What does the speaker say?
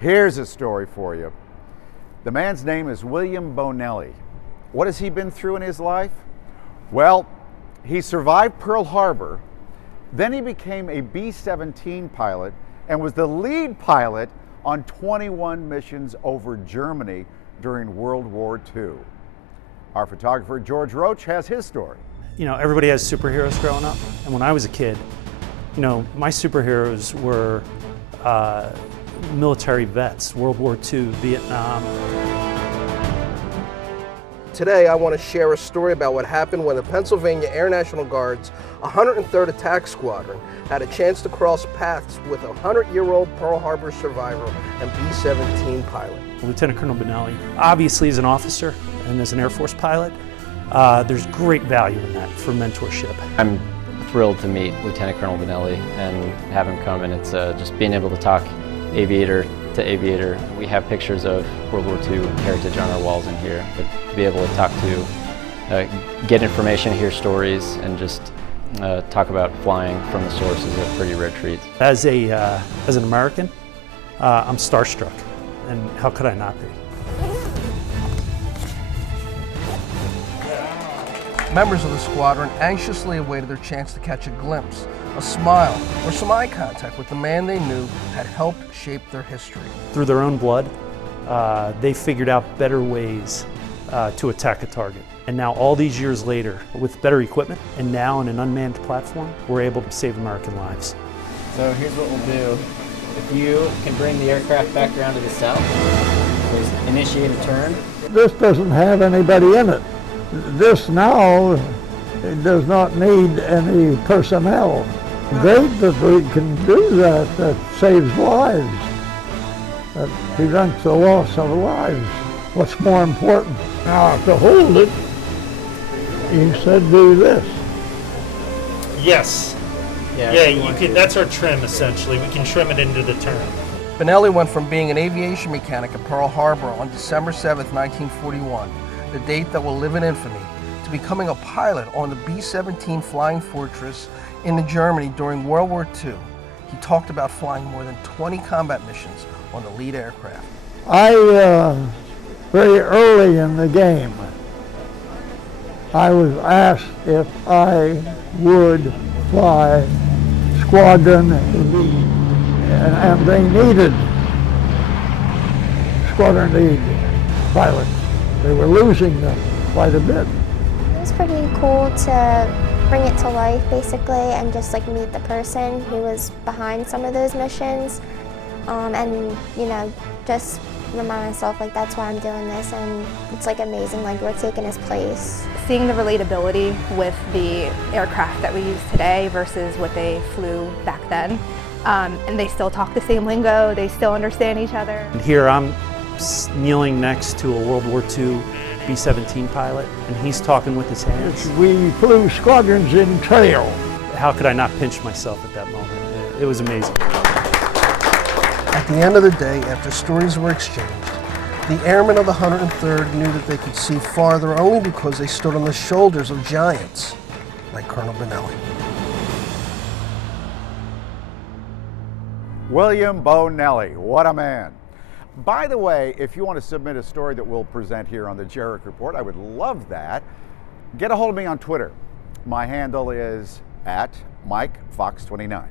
Here's a story for you. The man's name is William Bonelli. What has he been through in his life? Well, he survived Pearl Harbor, then he became a B-17 pilot and was the lead pilot on 21 missions over Germany during World War II. Our photographer George Roach has his story. You know, everybody has superheroes growing up, and when I was a kid, you know, my superheroes were military vets, World War II, Vietnam. Today I want to share a story about what happened when the Pennsylvania Air National Guard's 103rd Attack Squadron had a chance to cross paths with a 100-year-old Pearl Harbor survivor and B-17 pilot. Lieutenant Colonel Bonelli, obviously as an officer and as an Air Force pilot, there's great value in that for mentorship. I'm thrilled to meet Lieutenant Colonel Bonelli and have him come, and it's just being able to talk aviator to aviator. We have pictures of World War II heritage on our walls in here, but to be able to talk to, get information, hear stories, and just talk about flying from the source is a pretty rare treat. As an American, I'm starstruck, and how could I not be? Members of the squadron anxiously awaited their chance to catch a glimpse, a smile, or some eye contact with the man they knew had helped shape their history. Through their own blood, they figured out better ways to attack a target. And now all these years later, with better equipment and now on an unmanned platform, we're able to save American lives. So here's what we'll do. If you can bring the aircraft back around to the south, please initiate a turn. This doesn't have anybody in it. This now it does not need any personnel. Great that we can do that. That saves lives. That prevents the loss of lives. What's more important? Now to hold it, you said do this. Yes. Yeah, you can. That's our trim essentially. We can trim it into the turn. Bonelli went from being an aviation mechanic at Pearl Harbor on December 7th, 1941, the date that will live in infamy, to becoming a pilot on the B-17 Flying Fortress in Germany during World War II. He talked about flying more than 20 combat missions on the lead aircraft. Very early in the game, I was asked if I would fly Squadron lead, and they needed Squadron lead pilots. They were losing them quite a bit. It was pretty cool to bring it to life, basically, and just like meet the person who was behind some of those missions, and you know, just remind myself like that's why I'm doing this, and it's like amazing, like we're taking his place. Seeing the relatability with the aircraft that we use today versus what they flew back then, and they still talk the same lingo, they still understand each other. And here I'm kneeling next to a World War II B-17 pilot, and he's talking with his hands. We flew squadrons in trail. How could I not pinch myself at that moment? It was amazing. At the end of the day, after stories were exchanged, the airmen of the 103rd knew that they could see farther only because they stood on the shoulders of giants like Colonel Bonelli. William Bonelli, what a man. By the way, if you want to submit a story that we'll present here on the Jerrick Report, I would love that. Get a hold of me on Twitter. My handle is @MikeFox29.